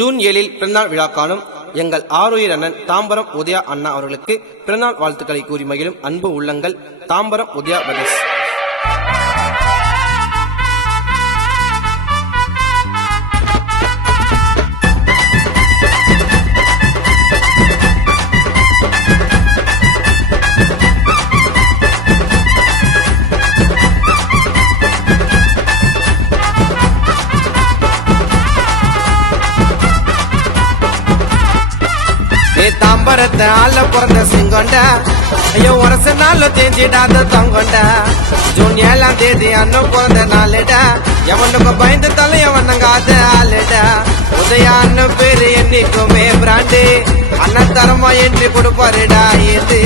June 7 பிறந்தநாள் விழா காணும் எங்கள் ஆருயிர் அண்ணன் தாம்பரம் உதயா அண்ணா அவர்களுக்கு பிறந்தநாள் வாழ்த்துக்களை கூறி மகிழும் அன்பு உள்ளங்கள் தாம்பரம் உதயா பிரதர்ஸ். தாம்பரத்தை ஆள பிறந்த சிங்கொண்ட ஐயோ வருஷ நாள் தேஞ்சிடாத தொங்கொண்ட ஜூன் 7 அண்ணன் பிறந்த நாளுடா எவனுக்கு பயந்து தலைய வண்ணங்காத ஆளுடா உதயா அண்ணன் பேரு என்னைக்குமே பிராண்டு அண்ணன் தரமா என்று கொடுப்பாருடா இது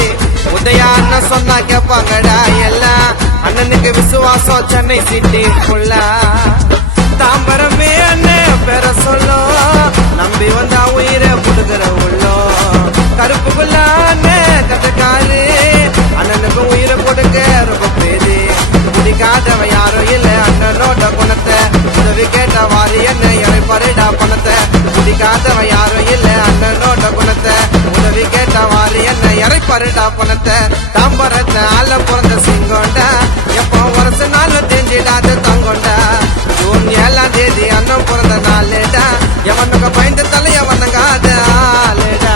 உதயா அண்ணன் சொன்னா கேப்பாங்கடா எல்லாம் அண்ணனுக்கு விசுவாசம் சென்னை சிட்டி ஃபுல்லா தாம்பரமே அண்ணன் பேர சொல்லும் நம்பி வந்தா உயிரை புடுகிற உள்ளோம் கருப்புக்குள்ள அண்ணன் கட்டக்காரு அண்ணனுக்கும் உயிரை கொடுக்க ரொம்ப பேரு குடிக்காதவன் யாரும் இல்ல அண்ணனோட குணத்தை உதவி கேட்ட வாரி என்ன இறைப்பருடா பணத்தை குடிக்காதவன் யாரும் இல்ல அண்ணனோட குணத்தை உதவி கேட்ட வாரி என்ன இறைப்பருடா பணத்தை தாம்பரத்தை ஆள பிறந்த சிங்கொண்டா எப்போ வருஷ நாள் தெரிஞ்சிடாத தங்கொண்டா ஜூன் 7 அண்ணன் பிறந்த நாளுடா எவனுக்கு பயந்து தலைய வணங்காத ஆளுடா.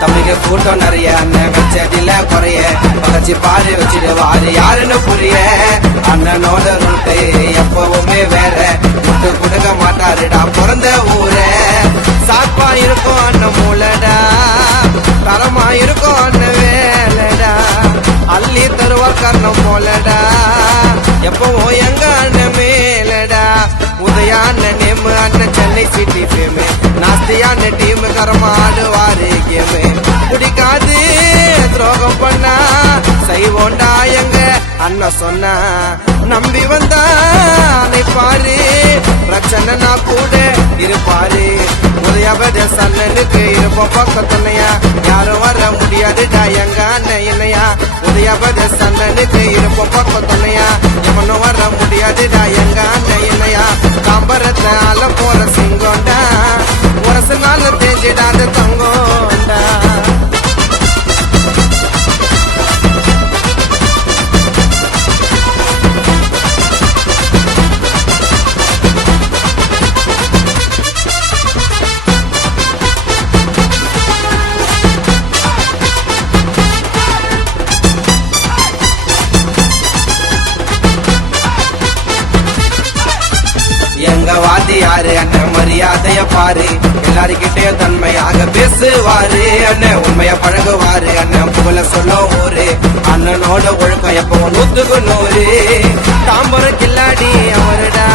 தம்பிக்கு கூட்டம் நிறைய அண்ணன் வச்சதில்ல குறைய பகச்சு பாரு வச்சிடுவாரு யாருன்னு புரிய அண்ணனோட ரூட்டு எப்பவுமே வேற விட்டு கொடுக்க மாட்டாருடா பிறந்த ஊரே சாப்பா இருக்கும் அண்ணன் மூலடா தரமா இருக்கும் அண்ணன் வேலடா அள்ளி தருவார் கர்ணம் போலடா எப்பவும் எங்க அண்ணன் மேலடா உதயா அண்ணன் நேமு அண்ணன் சென்னை சிட்டி ஃபேமு நாஸ்தியான டீம் கரமா ஆடுவாரு கேமு பிடிக்காது துரோகம் பண்ணா செய்வோண்டா எங்க அண்ணன் சொன்னா நம்பி வந்தா பாரு பிரச்சனை நான் கூட இருப்பாரு உதயாபதே சன்னனுக்கு இருப்போம் பக்கத்துணையா யாரும் வர முடியாதுடா எங்க அண்ணன் இல்லையா உதயாபதே சன்னனுக்கு இருப்போம் பக்கத்துணையா எவனும் வர முடியாதுடா எங்க அண்ணன் இல்லையா தாம்பரத்தை ஆள போற சிங்கோண்டா வருஷ நாள் தேஞ்சிடாத தங்கோண்டா. எங்க வாத்தியாரு அண்ணன் மரியாதைய பாரு எல்லாருக்கிட்டே தன்மையாக பேசுவாரு அண்ணன் உண்மைய பழகுவாரு அண்ணன் புகழ சொல்ல ஊரு அண்ணனோட ஒழுக்கம் எப்பவும் 100 தாம்பரம் கில்லாடி அவருடா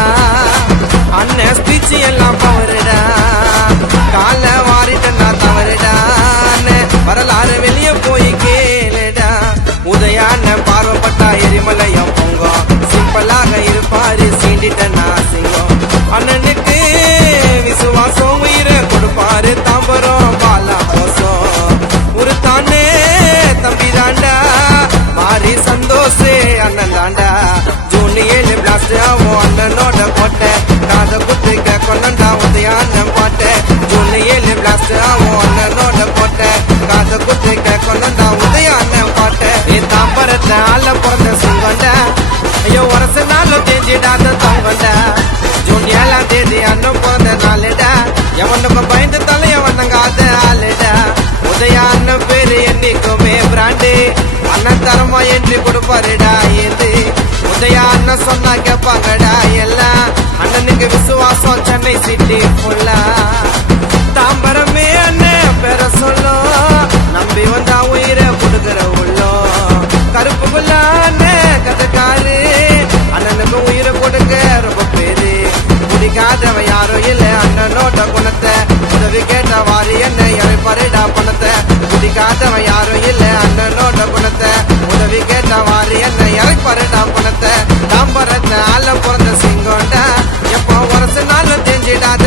அண்ணன் ஸ்பீச் எல்லாம் பவருடா கால வாரிட்டா தவறுடா அண்ணன் வரலாறு வெளியே போய் கேளுடா உதயா அண்ணன் பார்வப்பட்டா எரிமலையம் பொங்கும் சிம்பிளாக இருப்பாரு சீண்டிட்ட நாசிங்கம் அண்ணனுக்கு விசுவாசம் உயிரை கொடுப்பாரு தாம்பரம் பாலா போசம் ஒரு தானே தம்பி தாண்டா மாறி சந்தோஷே அண்ணன் தாண்டா ஜூன் 7 பிளாஸ்ட் ஆகும் அண்ணனோட கோட்டை காத குத்து கேட்கணுண்டா உதயா அண்ணன் பாட்டை ஜூன் 7 பிளாஸ்ட் ஆகும் அண்ணனோட கோட்டை காத குத்து கேட்கணுண்டா உதயா அண்ணன் பாட்டை தாம்பரத்தை ஆள பிறந்த சிங்கொண்டா ஐயோ வருஷ நாள் தெரிஞ்சிடாத தங்கொண்டா ஜூன் 7 அண்ணன் பிறந்த நாளுடா எவனுக்கு பயந்து தலைய வண்ணங்காத ஆளுடா உதயா அண்ணன் பேரு என்னைக்குமே பிராண்டு அண்ணன் தரமா என்று கொடுப்பாருடா இது உதயா அண்ணன் சொன்னா கேப்பாங்கடா எல்லாம் அண்ணனுக்கு விசுவாசம் சென்னை சிட்டி ஃபுல்லா தாம்பரமே அண்ணன் பேர சொல்லும் நம்பி வந்தா உயிரை புடுகிற உள்ளோம் கருப்புக்குள்ள அண்ணன் கட்டக்காரு அண்ணனுக்கும் உயிரை கொடுக்க ரொம்ப பேரு குடிக்காதவன் யாரும் இல்ல அண்ணனோட குணத்தை உதவி கேட்ட வாரி என்ன இறைப்பருடா பணத்தை குடிக்காதவன் யாரும் இல்ல அண்ணனோட குணத்தை உதவி கேட்டவாறு என்ன இறைப்பாருடா பணத்தை தாம்பரத்தை ஆள பிறந்த சிங்கோண்டா எப்போ வருஷ நாளும் தெரிஞ்சிடாத